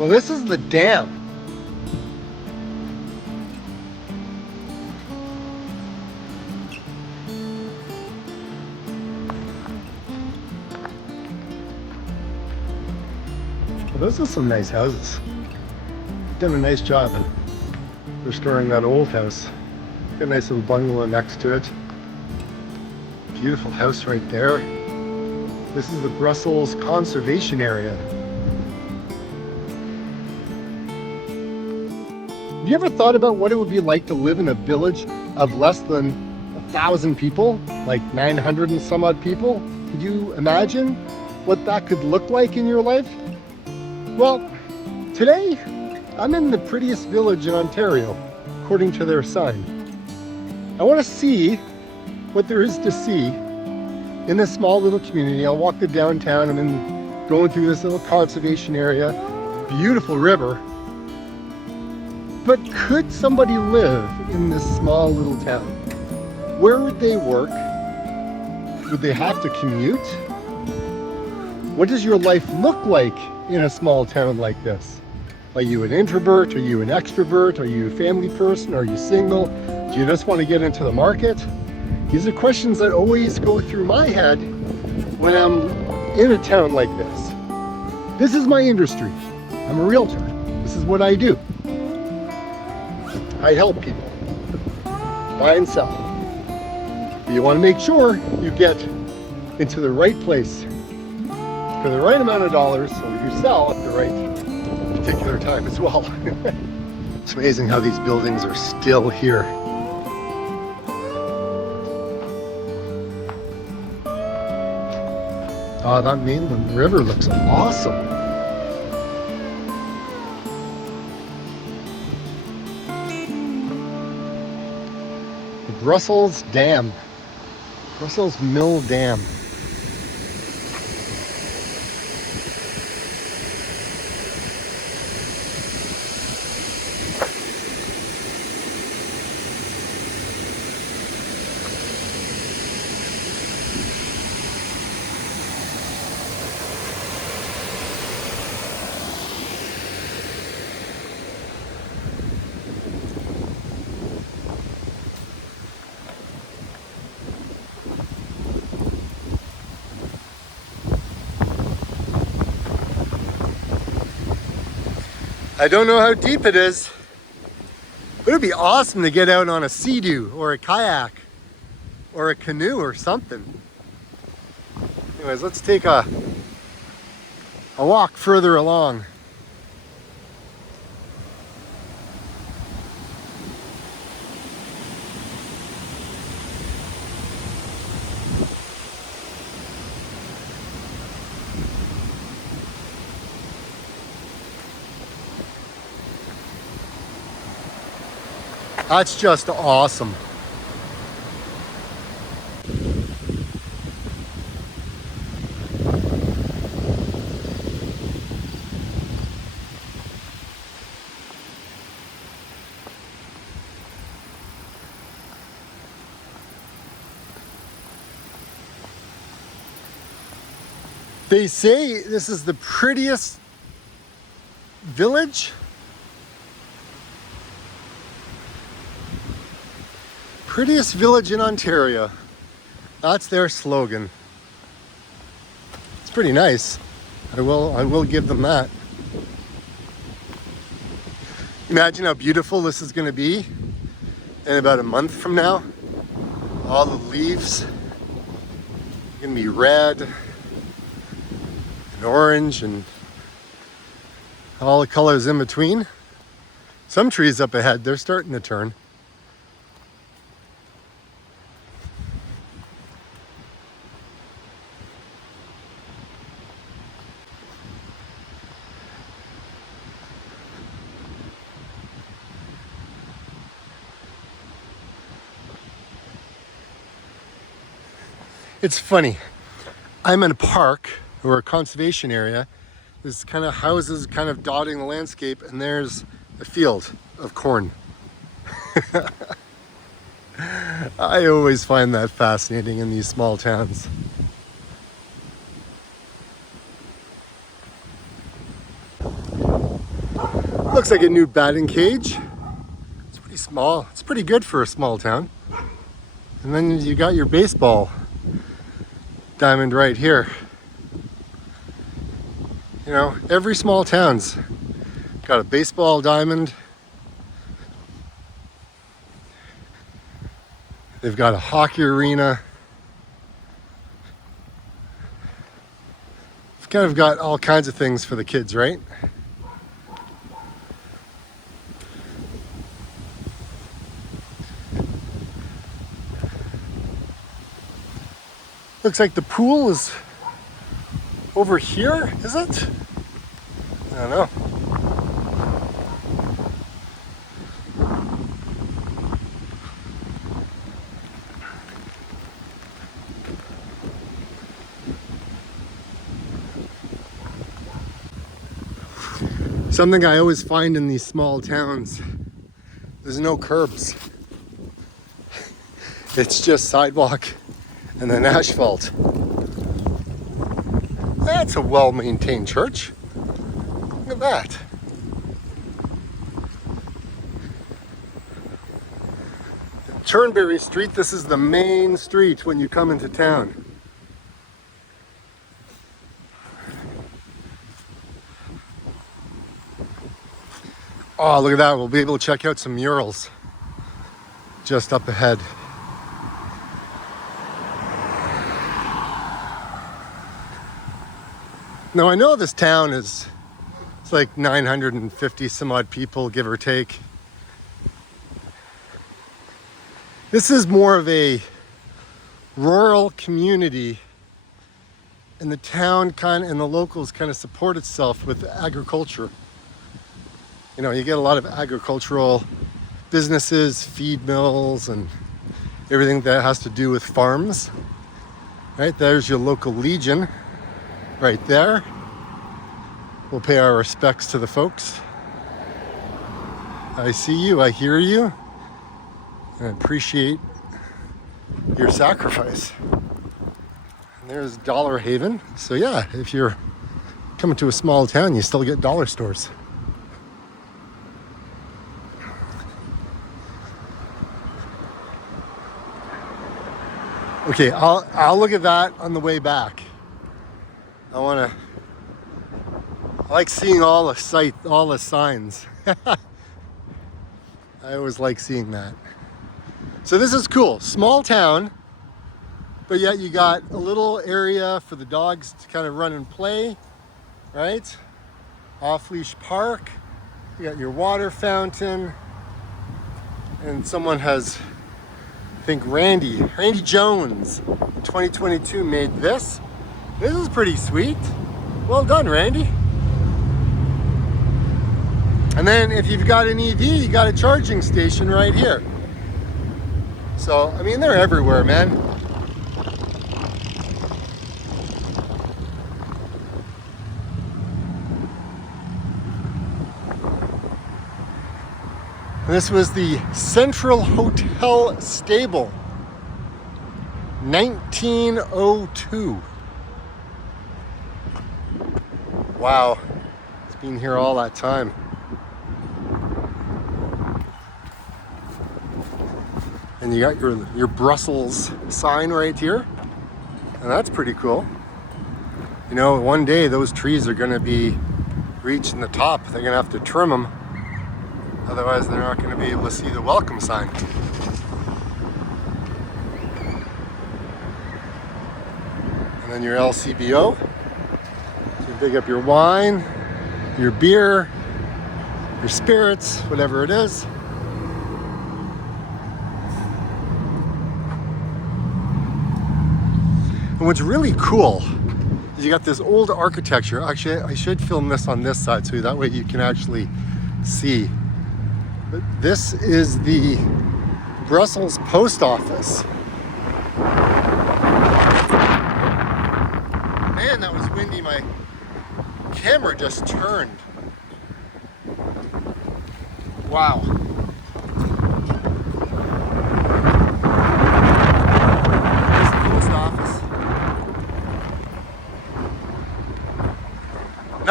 Well, this is the dam. Well, those are some nice houses. Done a nice job in restoring that old house. Got a nice little bungalow next to it. Beautiful house right there. This is the Brussels Conservation Area. Have you ever thought about what it would be like to live in a village of less than 1,000 people? Like 900 and some odd people? Could you imagine what that could look like in your life? Well, today I'm in the prettiest village in Ontario, according to their sign. I want to see what there is to see in this small little community. I'll walk the downtown. I'm going through this little conservation area, beautiful river. But could somebody live in this small little town? Where would they work? Would they have to commute? What does your life look like in a small town like this? Are you an introvert? Are you an extrovert? Are you a family person? Are you single? Do you just want to get into the market? These are questions that always go through my head when I'm in a town like this. This is my industry. I'm a realtor. This is what I do. I help people buy and sell. But you want to make sure you get into the right place for the right amount of dollars so you sell at the right particular time as well. It's amazing how these buildings are still here. Oh, that Mainland River looks awesome. The Brussels Dam. Brussels Mill Dam. I don't know how deep it is, but it'd be awesome to get out on a Sea-Doo or a kayak or a canoe or something. Anyways, let's take a walk further along. That's just awesome. They say this is the prettiest village. Prettiest village in Ontario. That's their slogan. It's pretty nice. I will give them that. Imagine how beautiful this is going to be in about a month from now. All the leaves are going to be red and orange and all the colors in between. Some trees up ahead, they're starting to turn. It's funny, I'm in a park or a conservation area. There's kind of houses kind of dotting the landscape, and there's a field of corn. I always find that fascinating in these small towns. Looks like a new batting cage. It's pretty small. It's pretty good for a small town. And then you got your baseball diamond right here. You know, every small town's got a baseball diamond. They've got a hockey arena. They've kind of got all kinds of things for the kids, right? Looks like the pool is over here, is it? I don't know. Something I always find in these small towns, there's no curbs. It's just sidewalk and then asphalt. That's a well-maintained church. Look at that. Turnberry Street, this is the main street when you come into town. Oh, look at that. We'll be able to check out some murals just up ahead. Now I know this town it's like 950 some odd people, give or take. This is more of a rural community, and the town and the locals kind of support itself with agriculture. You know, you get a lot of agricultural businesses, feed mills, and everything that has to do with farms. Right, there's your local Legion right there. We'll pay our respects to the folks. I see you, I hear you, and I appreciate your sacrifice. And there's Dollar Haven. So yeah, if you're coming to a small town, you still get dollar stores. Okay, I'll look at that on the way back. I like seeing all the signs. I always like seeing that. So this is cool, small town, but yet you got a little area for the dogs to kind of run and play, right? Off-leash park, you got your water fountain, and someone has, I think Randy Jones in 2022 made this. This is pretty sweet. Well done, Randy. And then if you've got an EV, you got a charging station right here. So, I mean, they're everywhere, man. And this was the Central Hotel Stable, 1902. Wow, it's been here all that time. And you got your Brussels sign right here, and that's pretty cool. You know, one day those trees are going to be reaching the top. They're going to have to trim them, otherwise they're not going to be able to see the welcome sign. And then your LCBO. You pick up your wine, your beer, your spirits, whatever it is. And what's really cool is you got this old architecture. Actually, I should film this on this side so that way you can actually see. But this is the Brussels post office. Man, that was windy. My camera just turned. Wow.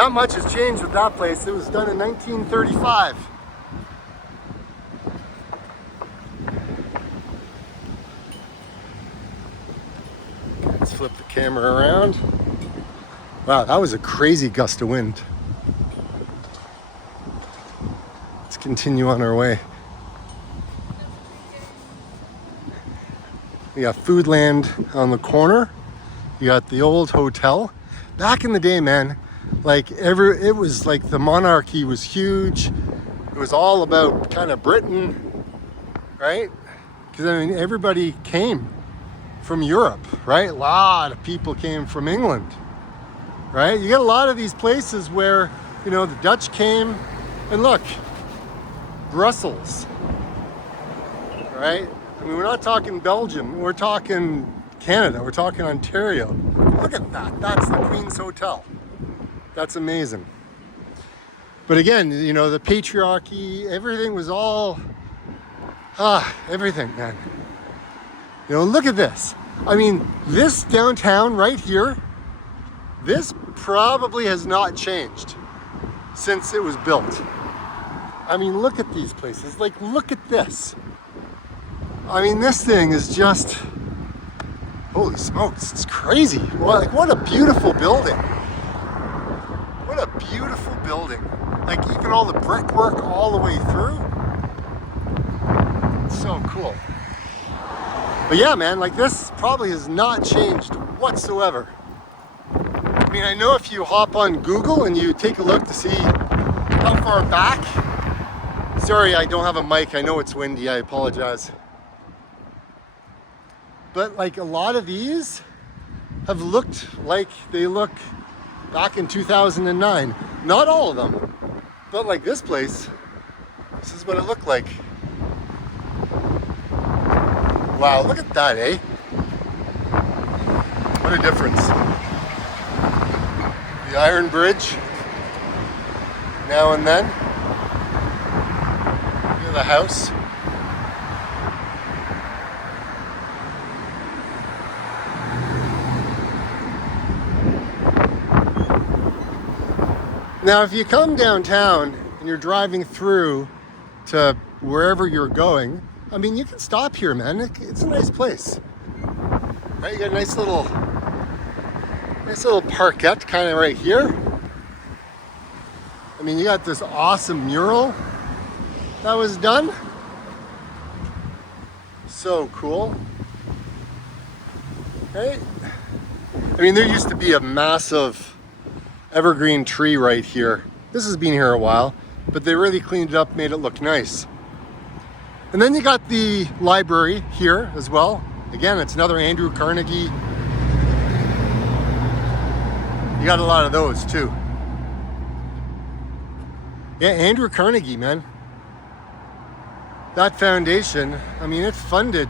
Not much has changed with that place. It was done in 1935. Let's flip the camera around. Wow, that was a crazy gust of wind. Let's continue on our way. We got Foodland on the corner. You got the old hotel. Back in the day, man, like it was like the monarchy was huge. It was all about kind of Britain, right? Because I mean, everybody came from Europe, right? A lot of people came from England, right? You get a lot of these places where, you know, the Dutch came, and look, Brussels, right? I mean, we're not talking Belgium, we're talking Canada, we're talking Ontario. Look at that, that's the Queen's Hotel. That's amazing. But again, you know, the patriarchy, everything was all, everything, man. You know, look at this. I mean, this downtown right here, this probably has not changed since it was built. I mean, look at these places, like, look at this. I mean, this thing is just, holy smokes, it's crazy. Well, like, what a beautiful building. What a beautiful building. Like, even all the brickwork all the way through. It's so cool. But yeah, man, like, this probably has not changed whatsoever. I mean, I know if you hop on Google and you take a look to see how far back. Sorry, I don't have a mic. I know it's windy. I apologize. But like, a lot of these have looked like they look back in 2009. Not all of them, but like this place, this is what it looked like. Wow, look at that, eh? What a difference. The Iron Bridge, now and then. Look at the house. Now, if you come downtown and you're driving through to wherever you're going, I mean, you can stop here, man. It's a nice place. Right, you got a nice little parkette kind of right here. I mean, you got this awesome mural that was done. So cool. Right? I mean, there used to be a massive evergreen tree right here. This has been here a while, but they really cleaned it up, made it look nice. And then you got the library here as well. Again, it's another Andrew Carnegie. You got a lot of those too. Yeah, Andrew Carnegie, man. That foundation, I mean, it funded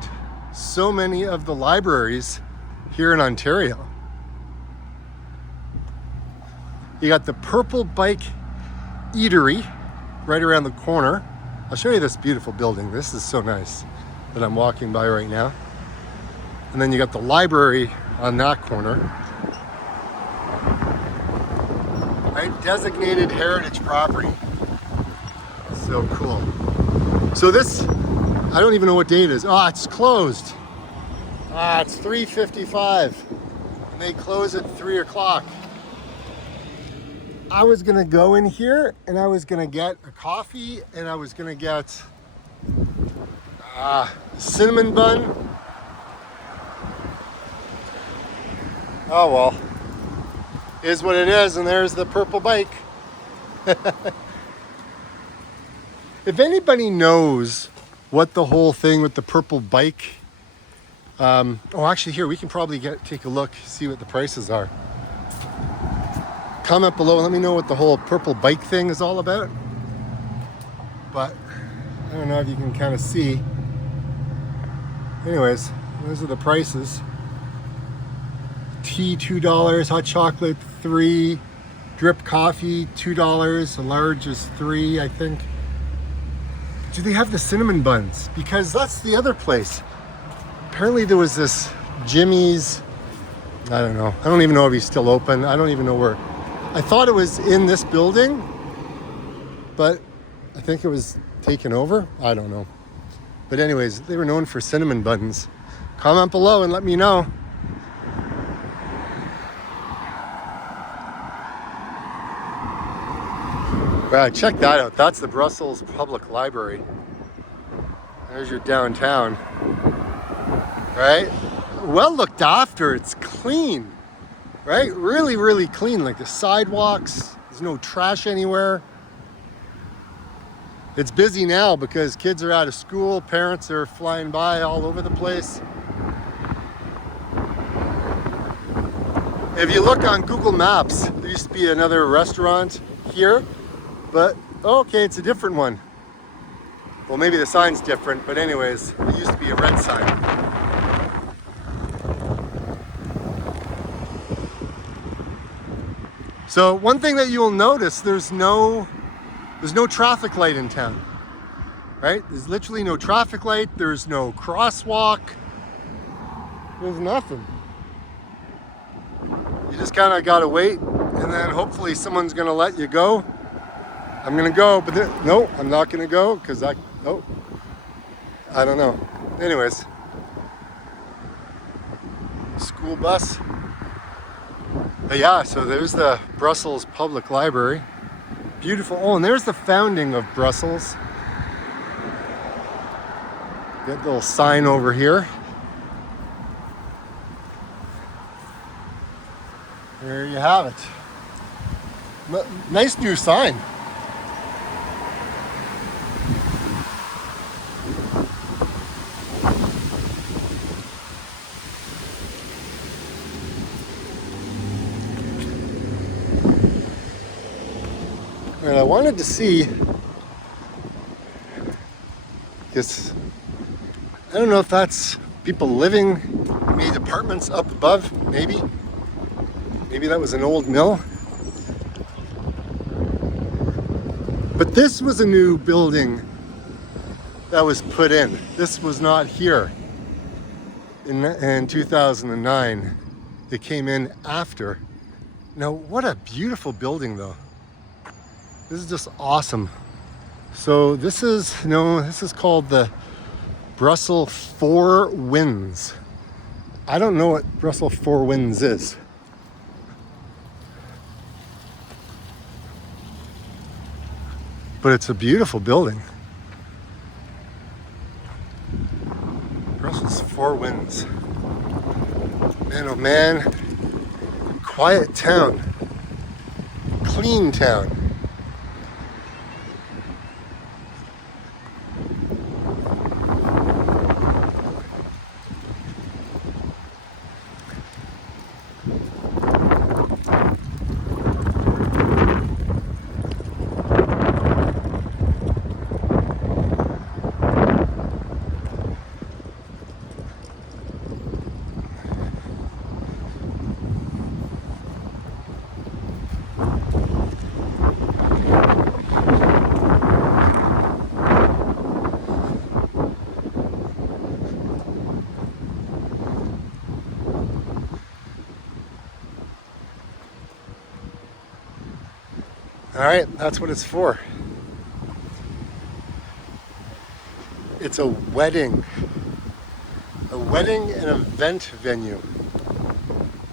so many of the libraries here in Ontario. You got the Purple Bike Eatery right around the corner. I'll show you this beautiful building. This is so nice that I'm walking by right now. And then you got the library on that corner. Right, designated heritage property. So cool. So this, I don't even know what day it is. Oh, it's closed. It's 3:55. And they close at 3 o'clock. I was gonna go in here and I was gonna get a coffee and I was gonna get cinnamon bun. Oh well, is what it is, and there's the purple bike. If anybody knows what the whole thing with the purple bike, actually here, we can probably take a look, see what the prices are. Comment below and let me know what the whole purple bike thing is all about. But I don't know if you can kind of see. Anyways, those are the prices. Tea $2, hot chocolate $3, drip coffee $2, a large is $3, I think. Do they have the cinnamon buns? Because that's the other place. Apparently there was this Jimmy's, I don't know. I don't even know if he's still open. I don't even know where I thought it was in this building, but I think it was taken over. I don't know. But anyways, they were known for cinnamon buns. Comment below and let me know. Wow, check that out. That's the Brussels Public Library. There's your downtown. Right? Well looked after. It's clean. Right? Really, really clean. Like the sidewalks. There's no trash anywhere. It's busy now because kids are out of school. Parents are flying by all over the place. If you look on Google Maps, there used to be another restaurant here, but okay, it's a different one. Well, maybe the sign's different, but anyways, it used to be a red sign. So one thing that you will notice, there's no traffic light in town, right? There's literally no traffic light. There's no crosswalk. There's nothing. You just kind of got to wait, and then hopefully someone's going to let you go. I'm going to go, but no, I'm not going to go because I don't know. Anyways, school bus. But yeah, so there's the Brussels Public Library. Beautiful. Oh, and there's the founding of Brussels. Got a little sign over here. There you have it. Nice new sign. And I wanted to see, because I don't know if that's people living, maybe apartments up above, maybe. Maybe that was an old mill. But this was a new building that was put in. This was not here in 2009. It came in after. Now, what a beautiful building though. This is just awesome. So this is called the Brussels Four Winds. I don't know what Brussels Four Winds is. But it's a beautiful building. Brussels Four Winds. Man, oh man. Quiet town. Clean town. All right, that's what it's for. It's a wedding and event venue.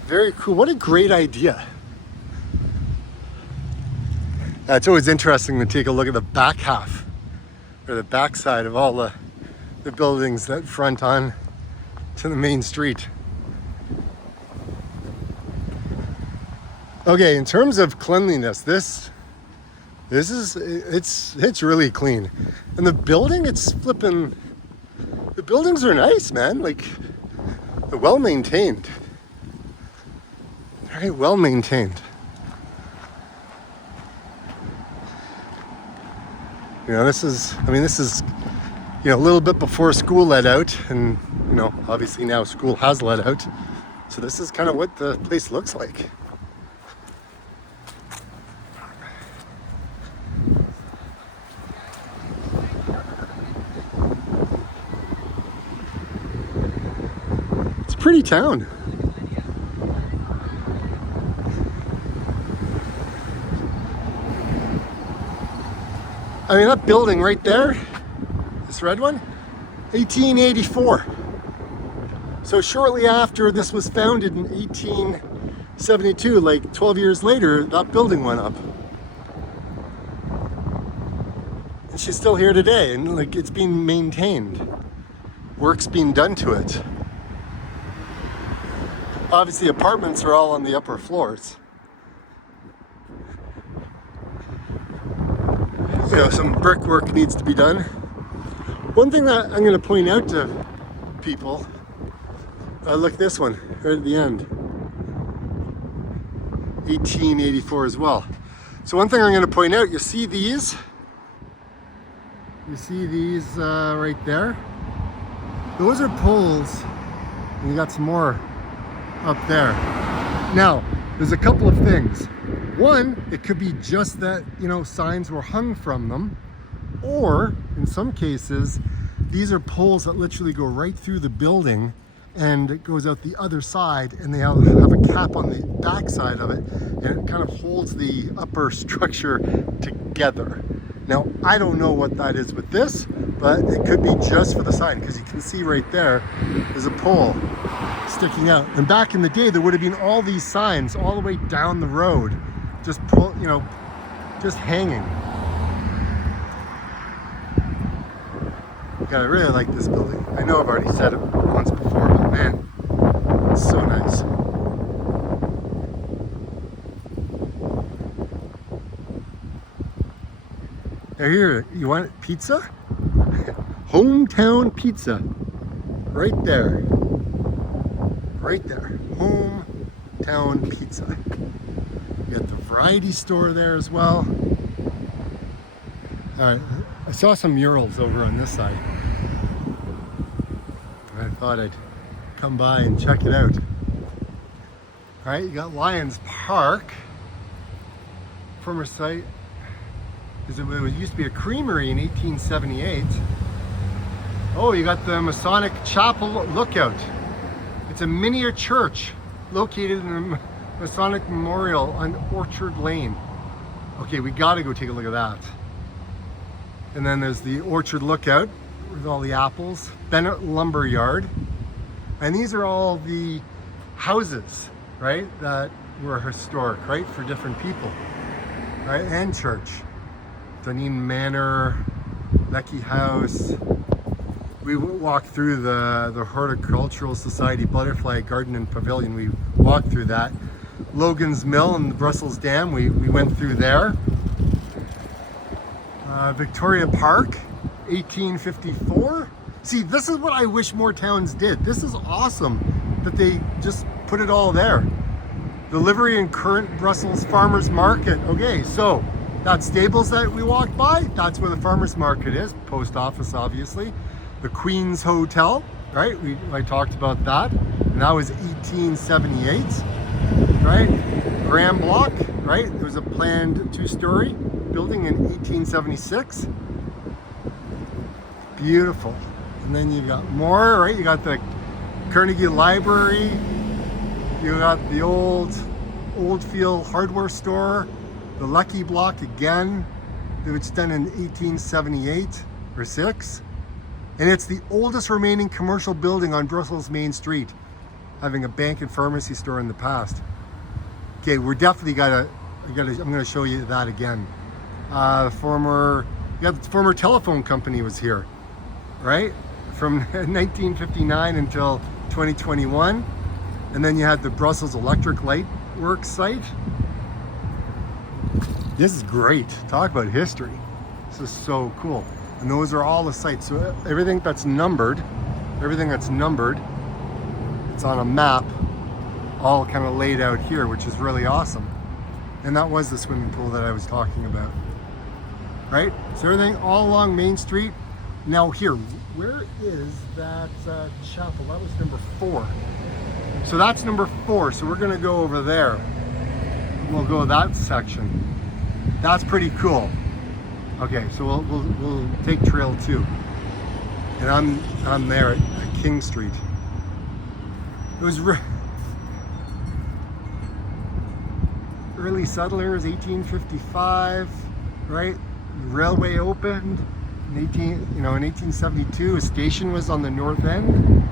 Very cool. What a great idea. It's always interesting to take a look at the back half or the back side of all the buildings that front on to the main street. Okay, in terms of cleanliness, it's really clean. And the building, the buildings are nice, man. Like, they're well maintained. Very well maintained. You know, this is, you know, a little bit before school let out, and, you know, obviously now school has let out. So this is kind of what the place looks like. Pretty town. I mean, that building right there, this red one, 1884. So shortly after this was founded in 1872, like 12 years later, that building went up. And she's still here today, and like it's being maintained. Work's being done to it. Obviously, apartments are all on the upper floors. You know, some brickwork needs to be done. One thing that I'm going to point out to people, look at this one right at the end, 1884 as well. So one thing I'm going to point out, you see these right there? Those are poles, and you got some more up there. Now, there's a couple of things. One, it could be just that, you know, signs were hung from them, or in some cases, these are poles that literally go right through the building and it goes out the other side, and they have a cap on the back side of it, and it kind of holds the upper structure together. Now, I don't know what that is with this, but it could be just for the sign, because you can see right there, there's a pole sticking out. And back in the day, there would have been all these signs all the way down the road, just just hanging. God, I really like this building. I know I've already said it once before, but man, it's so nice. Now here, you want pizza? Hometown pizza. Right there. Right there. Hometown pizza. You got the variety store there as well. Alright, I saw some murals over on this side. I thought I'd come by and check it out. Alright, you got Lions Park. Former site. It used to be a creamery in 1878. Oh, you got the Masonic Chapel Lookout. It's a miniature church located in the Masonic Memorial on Orchard Lane. Okay, we gotta go take a look at that. And then there's the Orchard Lookout with all the apples. Bennett Lumber Yard. And these are all the houses, right, that were historic, right, for different people, right, and church. Dunedin Manor, Lecky House. We walked through the Horticultural Society Butterfly Garden and Pavilion. We walked through that. Logan's Mill and the Brussels Dam, we went through there. Victoria Park, 1854. See, this is what I wish more towns did. This is awesome that they just put it all there. The Livery and Current Brussels Farmers Market. Okay, so that stables that we walked by, that's where the farmers market is. Post office, obviously. The Queen's Hotel, right? I talked about that. And that was 1878, right? Graham Block, right? There was a planned two-story building in 1876. Beautiful. And then you got more, right? You got the Carnegie Library. You got the Oldfield Hardware Store. The Lucky Block again, it was done in 1878 or 6. And it's the oldest remaining commercial building on Brussels Main Street, having a bank and pharmacy store in the past. Okay, we're definitely I'm gonna show you that again. The former telephone company was here, right? From 1959 until 2021. And then you had the Brussels Electric Light Works site. This is great. Talk about history. This is so cool. And those are all the sites. So everything that's numbered, it's on a map, all kind of laid out here, which is really awesome. And that was the swimming pool that I was talking about. Right? So everything all along Main Street. Now here, where is that chapel? That was number 4. So that's number 4. So we're gonna go over there. We'll go that section. That's pretty cool. Okay, so we'll take Trail 2, and I'm there at King Street. It was early settlers, 1855, right? Railway opened in 1872. A station was on the north end.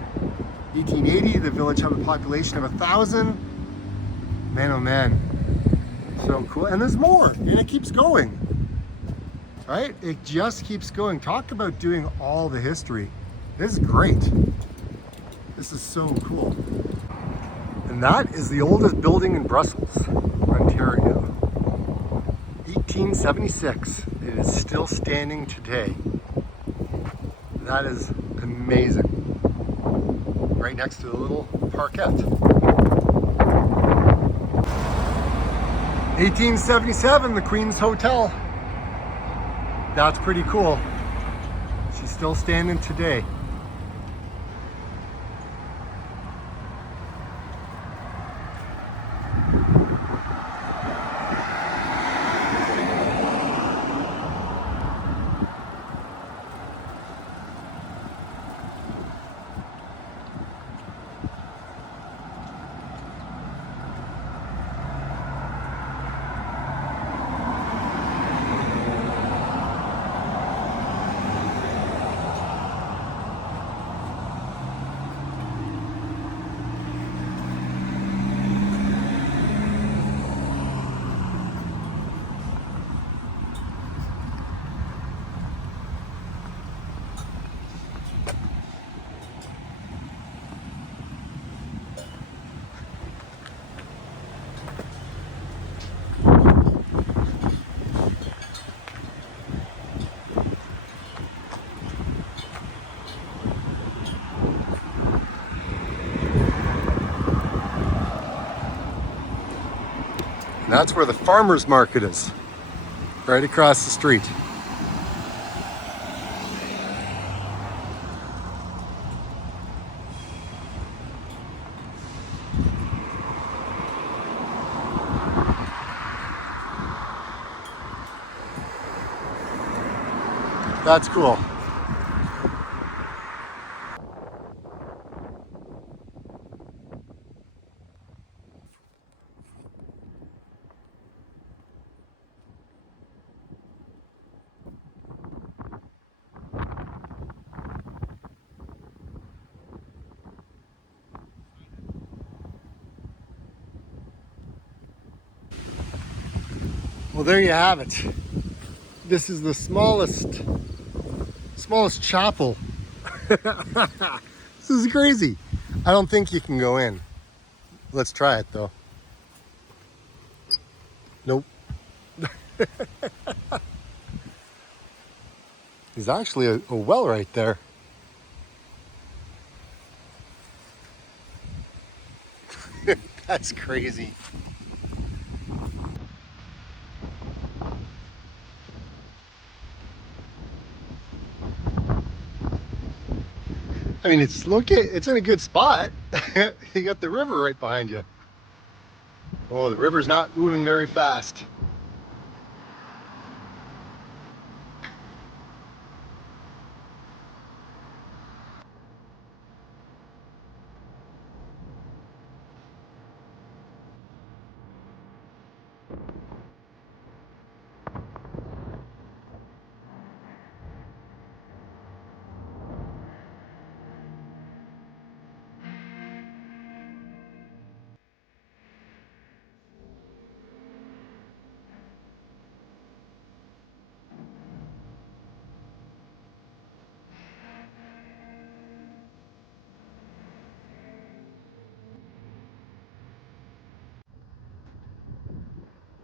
1880, the village had a population of 1,000. Man, oh man, so cool. And there's more, and it keeps going, right? It just keeps going. Talk about doing all the history. This is great. This is so cool. And that is the oldest building in Brussels, Ontario. 1876. It is still standing today. That is amazing. Right next to the little parkette. 1877, the Queen's Hotel. That's pretty cool. She's still standing today. And that's where the farmer's market is, right across the street. That's cool. Well, there you have it. This is the smallest chapel. This is crazy. I don't think you can go in. Let's try it though. Nope. There's actually a well right there. That's crazy. I mean, it's in a good spot. You got the river right behind you. Oh, the river's not moving very fast.